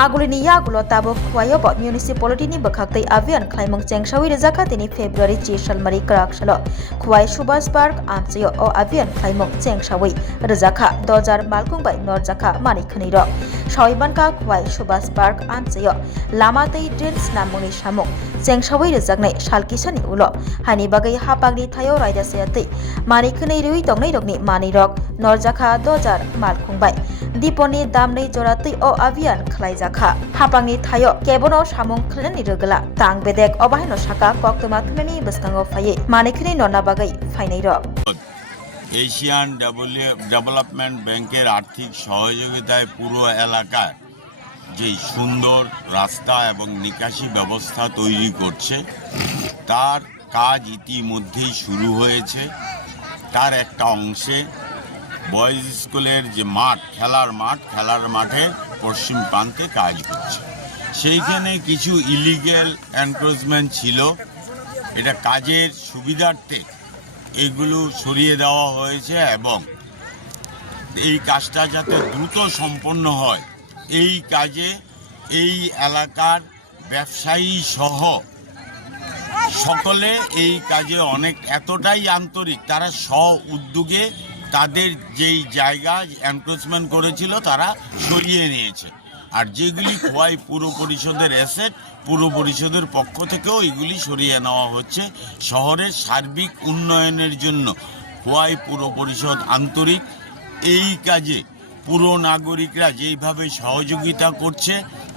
Agulini yagulo tabo khwayo bo municipality ni bakhaktai avian khlaimung chengsawi rejaka tini February chi salmari krak salo khwai Subhas Park amchayo o avian khlaimung chengsawi rejaka 2000 malkung bai norjaka mani khani ro Soibanka khwai Subhas Park amchayo lama tei drains namuni samung chengsawi rejaknai salkisani ulo hani bagai hapagni thayo raida seatei mani khani rui tongnai rokni mani rok norjaka 2000 malkung bai diponi damnei joratei o avian khlaijaka hapangni thayo kebono samung khlani rogla tang bedek obahino saka koktoma thulani bskango phaye manikhni nona bagai phainai ro Asian development ব্যাংকের আর্থিক সহযোগিতায় পুরো এলাকায় যে সুন্দর রাস্তা এবং নিকাশি ব্যবস্থা তৈরি করছে তার কাজ ইতিমধ্যেই শুরু হয়েছে। তার একটা অংশে বয়েজ স্কুলের যে মাঠ খেলার মাঠে পশ্চিম প্রান্তে কাজ হচ্ছে। সেইখানে কিছু ইলিগ্যাল এনক্রোচমেন্ট ছিল, এটা কাজের সুবিধার্থে এগুলো সরিয়ে দেওয়া হয়েছে এবং এই কাজটা যাতে দ্রুত সম্পন্ন হয় এই কাজে এই এলাকার ব্যবসায়ী সহ সকলে এই কাজে অনেক এতটাই আন্তরিক, তারা উদ্যোগে তাদের যেই জায়গা এনক্রোচমেন্ট করেছিল তারা সরিয়ে নিয়েছে। আর যেগুলি খোয়াই পুর পরিষদের অ্যাসেট, পুর পরিষদের পক্ষ থেকেও এগুলি সরিয়ে নেওয়া হচ্ছে। শহরের সার্বিক উন্নয়নের জন্য খোয়াই পুর পরিষদ আন্তরিক। এই কাজে পুর নাগরিকরা যেইভাবে সহযোগিতা করছে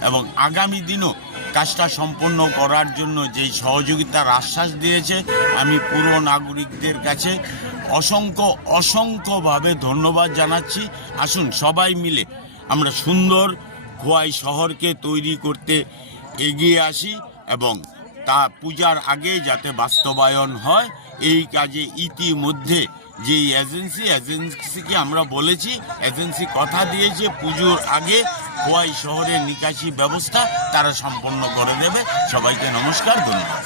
এবং আগামী দিনও কাজটা সম্পন্ন করার জন্য যেই সহযোগিতার আশ্বাস দিয়েছে, আমি পুর নাগরিকদের কাছে অসংখ্যভাবে ধন্যবাদ জানাচ্ছি। আসুন সবাই মিলে আমরা সুন্দর খোয়াই শহরকে তৈরি করতে এগিয়ে আসি এবং তা পূজার আগে যাতে বাস্তবায়ন হয় এই কাজে ইতিমধ্যে যে এজেন্সিকে আমরা বলেছি, এজেন্সি কথা দিয়েছে পুজোর আগে খোয়াই শহরের নিকাশি ব্যবস্থা তারা সম্পন্ন করে দেবে। সবাইকে নমস্কার, ধন্যবাদ।